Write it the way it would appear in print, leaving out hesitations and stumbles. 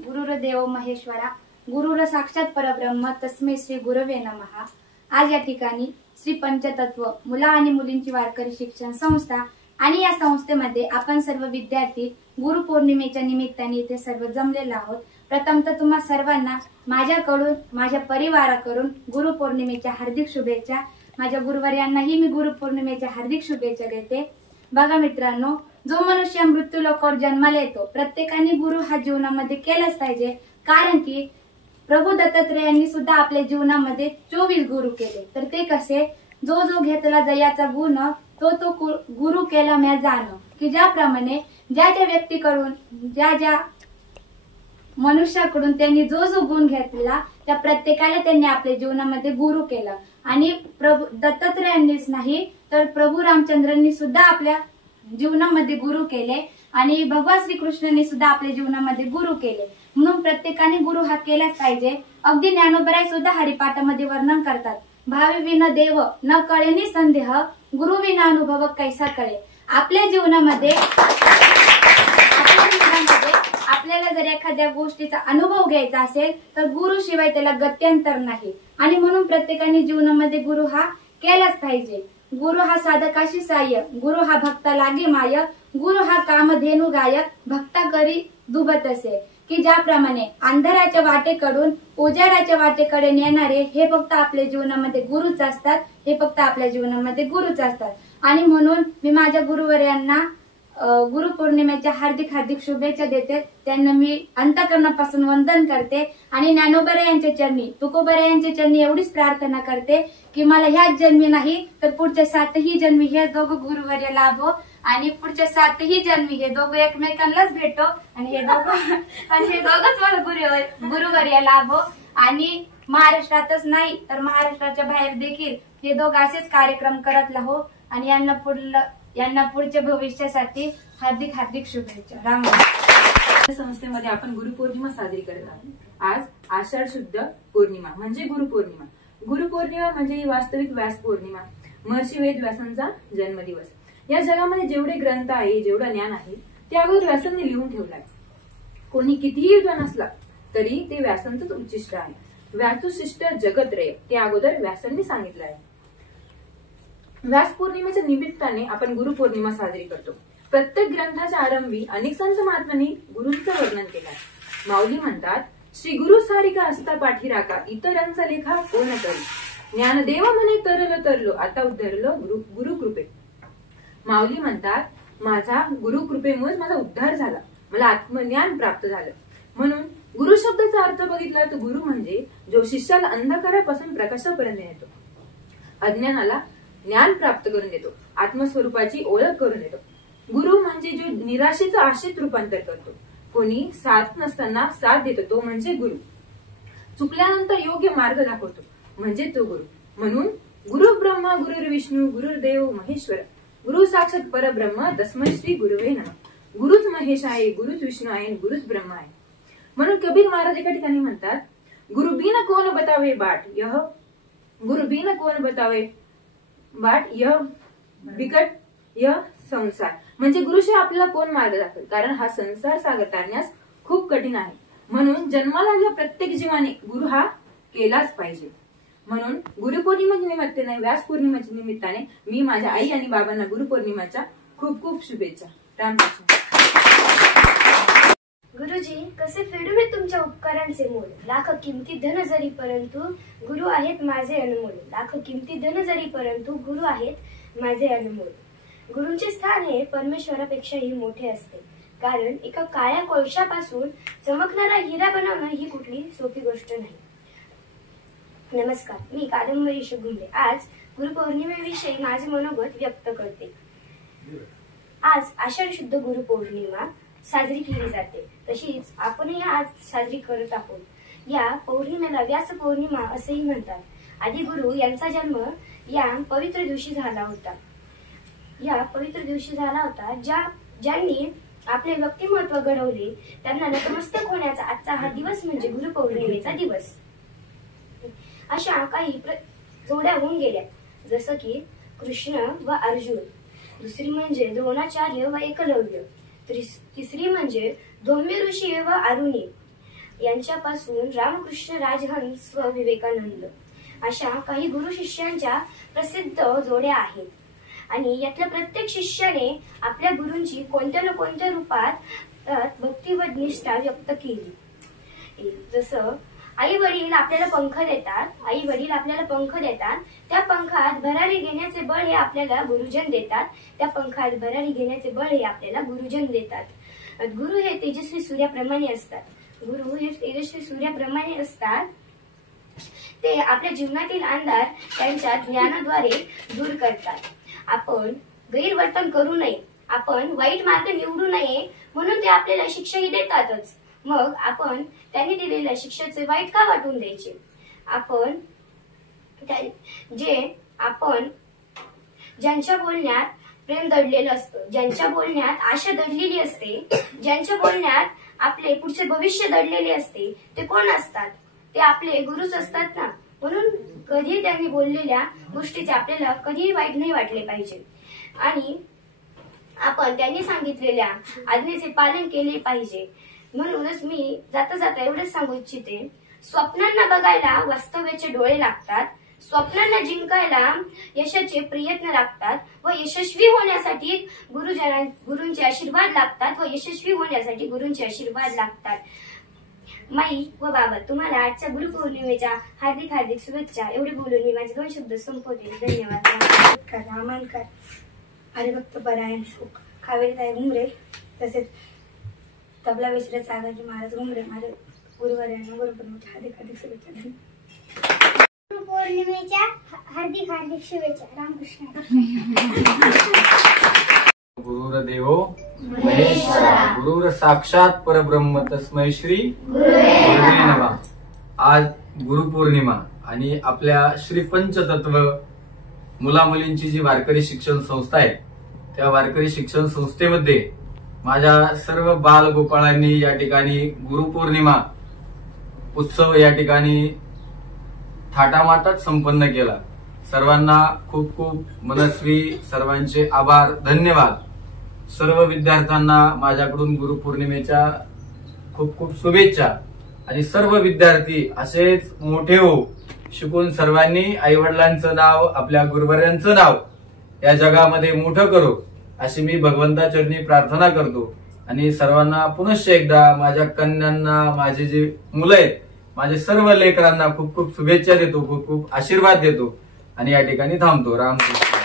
गुरुर्देव महेश्वरा, गुरुर साक्षात परब्रह्म, तस्मै श्री गुरवे नमः। आज या ठिकाणी श्री पंचतत्व मुला आणि मुलींची वारकरी शिक्षण संस्था आणि या संस्थेमध्ये आपण सर्व विद्यार्थी गुरुपौर्णिमेच्या निमित्ताने इथे सर्व जमलेलो आहोत। प्रथमतः तुम्हा सर्वांना माझ्याकडून माझ्या परिवाराकडून गुरुपौर्णिमेच्या हार्दिक शुभेच्छा। माझ्या गुरुवर्यांनाही मी गुरुपौर्णिमेच्या हार्दिक शुभेच्छा देते। बघा मित्रांनो, जो मनुष्य मृत्यू लोकावर जन्माला येतो प्रत्येकाने गुरु हा जीवनामध्ये केलाच पाहिजे, कारण की प्रभू दत्तात्रेयांनी सुद्धा आपल्या जीवनामध्ये 24 गुरु केले। तर ते कसे, जो जो घेतला जयाचा गुण तो तो गुरु केला म्या जाण, की ज्याप्रमाणे ज्या ज्या व्यक्तीकडून ज्या ज्या मनुष्याकडून त्यांनी जो जो गुण घेतला त्या प्रत्येकाला त्यांनी आपल्या जीवनामध्ये गुरु केला। आणि प्रभू दत्तात्रेयांनीच नाही तर प्रभू रामचंद्रांनी सुद्धा आपल्या जीवनामध्ये गुरु केले आणि भगवान श्रीकृष्णांनी सुद्धा आपल्या जीवनामध्ये गुरु केले। म्हणून प्रत्येकाने गुरु हा केलाच पाहिजे। अगदी ज्ञानोबराय सुद्धा हरिपाठामध्ये वर्णन करतात, भावी विन देव न कळेनी संदेह, गुरु विना अनुभव कैसा कळे। आपल्या जीवनामध्ये आपल्याला जर एखाद्या गोष्टीचा अनुभव घ्यायचा असेल तर गुरु शिवाय त्याला गत्यंतर नाही। आणि म्हणून प्रत्येकाने जीवनामध्ये गुरु हा केलाच पाहिजे। गुरु हा साधकाशी साह्य, गुरु हा भक्ता लागे माय, गुरु हा कामधेनु गाय, भक्ता करी दुबत असे। की ज्याप्रमाणे अंधाराच्या वाटेकडून उजाडाच्या वाटेकडे नेणारे हे फक्त आपल्या जीवनामध्ये गुरुच असतात, हे फक्त आपल्या जीवनामध्ये गुरुच असतात। आणि म्हणून मी माझ्या गुरुवर्यांना गुरुपौर्णिमेच्या हार्दिक हार्दिक शुभेच्छा देते। त्यांना मी अंतःकरणापासून वंदन करते आणि ज्ञानोबराय यांच्या चरणी, तुकोबराय यांच्या चरणी एवढीच प्रार्थना करते की मला ह्याच जन्मी नाही तर पुढच्या 7ही जन्मी हे दोघं गुरुवर्य लाभो आणि पुढच्या 7ही जन्मी हे दोघं एकमेकांनाच भेटो आणि हे दोघंच मला गुरुवर्य लाभो। आणि महाराष्ट्रातच नाही तर महाराष्ट्राच्या बाहेर देखील हे दोघं असेच कार्यक्रम करत राहो आणि यांना पुढच्या भविष्यासाठी हार्दिक हार्दिक शुभेच्छा। राम संस्थेमध्ये आपण गुरुपौर्णिमा साजरी करत आहोत। आज आषाढ शुद्ध पौर्णिमा म्हणजे गुरुपौर्णिमा। गुरुपौर्णिमा म्हणजे ही वास्तविक व्यास पौर्णिमा, महर्षी वेद व्यासांचा जन्मदिवस। या जगामध्ये जेवढे ग्रंथ आहे, जेवढं ज्ञान आहे ते अगोदर व्यासांनी लिहून ठेवलंय। कोणी कितीही विद्वान असला तरी ते व्यासांचंच उच्चिष्ट आहे। व्यासुशिष्ट जगत्रय ते अगोदर व्यासांनी सांगितलं आहे। व्यास पौर्णिमेच्या निमित्ताने आपण गुरुपौर्णिमा साजरी करतो। प्रत्येक ग्रंथाच्या आरंभी अनेक संत महात्म्यांनी गुरूंचं वर्णन केलं आहे। माऊली म्हणतात, श्री गुरु सारिका असता पाठीराका, इतरांचा लेखा कोण करी, ज्ञानदेव म्हणे तरलो आता उद्धरलो गुरु कृपे। माऊली म्हणतात, माझा गुरु कृपेमुळे माझा उद्धार झाला, मला आत्मज्ञान प्राप्त झालं। म्हणून गुरु शब्दाचा अर्थ बघितला तर गुरु म्हणजे जो शिष्याला अंधकारापासून प्रकाशापर्यंत नेतो, अज्ञानाला ज्ञान प्राप्त करून देतो, आत्मस्वरूपाची ओळख करून देतो। गुरु म्हणजे जो निराशेचं आशेत रूपांतर करतो, कोणी साथ नसताना साथ देतो तो म्हणजे गुरु, चुकल्यानंतर योग्य मार्ग दाखवतो म्हणजे तो गुरु। म्हणून गुरु ब्रह्मा गुरुर्विष्णू गुरुर्देव महेश्वर, गुरु साक्षात परब्रह्म, तस्मै श्री गुरवे नमः। गुरुच महेश आहे, गुरुच विष्णू आहे, गुरुच ब्रह्मा आहे। म्हणून कबीर महाराज एका ठिकाणी म्हणतात, गुरु बिन कोण बतावे बाट यह, गुरु बिन कोण बतावे बाट यह बिकट यह संसार। म्हणजे गुरुशिवाय आपल्याला कोण मार्ग दाखवेल, कारण हा संसार सागर तारण्यास खूप कठीण आहे। म्हणून जन्माला आलेल्या प्रत्येक जीवाने गुरु हा केलाच पाहिजे। म्हणून गुरुपौर्णिमेच्या निमित्ताने, व्यास पौर्णिमेच्या निमित्ताने मी माझ्या आई आणि बाबांना गुरुपौर्णिमेच्या खूप खूप शुभेच्छा। रामकृष्ण। गुरुजी, कसे फेडू मी तुमच्या उपकारांचे मोल, लाख किमती धन जरी परंतु गुरु आहेत माझे अनमोल, लाख किमती धन जरी परंतु गुरु आहेत माझे अनमोल। गुरुंचे स्थान हे परमेश्वरापेक्षाही मोठे असते, कारण एका काळ्या कोळशापासून चमकणारा हिरा बनवणं ही कुठली सोपी गोष्ट नाही। नमस्कार, मी कादंबरी शुभुंडे आज गुरुपौर्णिमेविषयी माझे मनोगत व्यक्त करते। आज आषाढ शुद्ध गुरुपौर्णिमा साजरी केली जाते, तशीच आपणही आज साजरी करत आहोत। या पौर्णिमेला व्यास पौर्णिमा असेही म्हणतात। आदी गुरु यांचा जन्म या पवित्र दिवशी झाला होता। ज्यांनी आपले व्यक्तिमत्व घडवले त्यांना नतमस्तक होण्याचा आजचा हा दिवस म्हणजे गुरुपौर्णिमेचा दिवस। अशा काही जोड्या होऊन गेल्या, जसं की कृष्ण व अर्जुन, दुसरी म्हणजे द्रोणाचार्य व एकलव्य, तिसरी म्हणजे धौम्य ऋषी व आरुणी, यांच्यापासून रामकृष्ण राजहंस व विवेकानंद अशा काही गुरु शिष्यांच्या प्रसिद्ध जोड्या आहेत. आणि यातल्या प्रत्येक शिष्याने आपल्या गुरूंची कोणत्या ना कोणत्या रूपात भक्ती व निष्ठा व्यक्त केली. जसं आई वडील आपल्याला पंख देतात, त्या पंखात भरारी घेण्याचे बळ हे आपल्याला गुरुजन देतात. गुरु हे तेजस्वी सूर्याप्रमाणे असतात. ते आपल्या जीवनातील अंधार त्यांच्या ज्ञानाद्वारे दूर करतात. आपण गैरवर्तन करू नये, आपण वाईट मार्ग निवडू नये म्हणून ते आपल्याला शिक्षाही देतातच. मग आपण त्यांनी दिलेल्या शिक्षेचे वाईट का वाटून द्यायचे? आपण ज्यांच्या बोलण्यात प्रेम दडलेलं असतं, ज्यांच्या बोलण्यात आशा दडलेली असते, ज्यांच्या बोलण्यात आपले पुढचे भविष्य दडलेले असते, ते कोण असतात? ते आपले गुरुच असतात ना. म्हणून कधी त्यांनी बोललेल्या गोष्टीचे आपल्याला कधीही वाईट नाही वाटले पाहिजे आणि आपण त्यांनी सांगितलेल्या आज्ञेचे पालन केले पाहिजे. म्हणूनच मी जाता जाता एवढंच सांगू इच्छिते, स्वप्नांना बघायला वास्तव्याचे डोळे लागतात, स्वप्नांना जिंकायला यशाचे प्रयत्न लागतात व यशस्वी होण्यासाठी गुरूंचे आशीर्वाद लागतात. माई व बाबा, तुम्हाला आजच्या गुरुपौर्णिमेच्या हार्दिक हार्दिक शुभेच्छा. एवढे बोलून मी माझे 2 शब्द संपवते. धन्यवाद. रामानकर, हरिभक्त परायण सुख, कावेरीताई घुमरे, तसेच तबला विश्रात सागरजी महाराज घुमरे, माझ्या गुरुवर्यांना गुरुपौर्णिमेच्या हार्दिक हार्दिक शुभेच्छा. गुरुपौर्णिमेच्या हार्दिक हार्दिक शुभेच्छा. रामकृष्ण. गुरुर्देवो महेश्वरा, गुरुर साक्षात परब्रह्म, तस्मै श्री गुरुवे नमः. आज गुरुपौर्णिमा आणि आपल्या श्री पंचतत्व मुला मुलींची जी वारकरी शिक्षण संस्था आहे, त्या वारकरी शिक्षण संस्थेमध्ये माझ्या सर्व बाल गोपाळांनी या ठिकाणी गुरुपौर्णिमा उत्सव या ठिकाणी थाटामाटात संपन्न केला. सर्वांना खूप खूप मनस्वी सर्वांचे आभार, धन्यवाद. सर्व विद्यार्थ्यांना माझ्याकडून गुरुपौर्णिमेच्या खूप खूप शुभेच्छा. आणि सर्व विद्यार्थी असेच मोठे हो, शिकून सर्वांनी आईवडिलांचं नाव, आपल्या गुरुवर्यांचं नाव या जगामध्ये मोठं करो, अशी मी भगवंताचरणी प्रार्थना करतो. आणि सर्वांना पुनश्च एकदा माझ्या कन्यांना, माझे जे मुलं आहेत, माझे सर्व लेकरांना खूप खूप शुभेच्छा देतो, खूप खूप आशीर्वाद देतो आणि या ठिकाणी थांबतो. रामकृष्ण.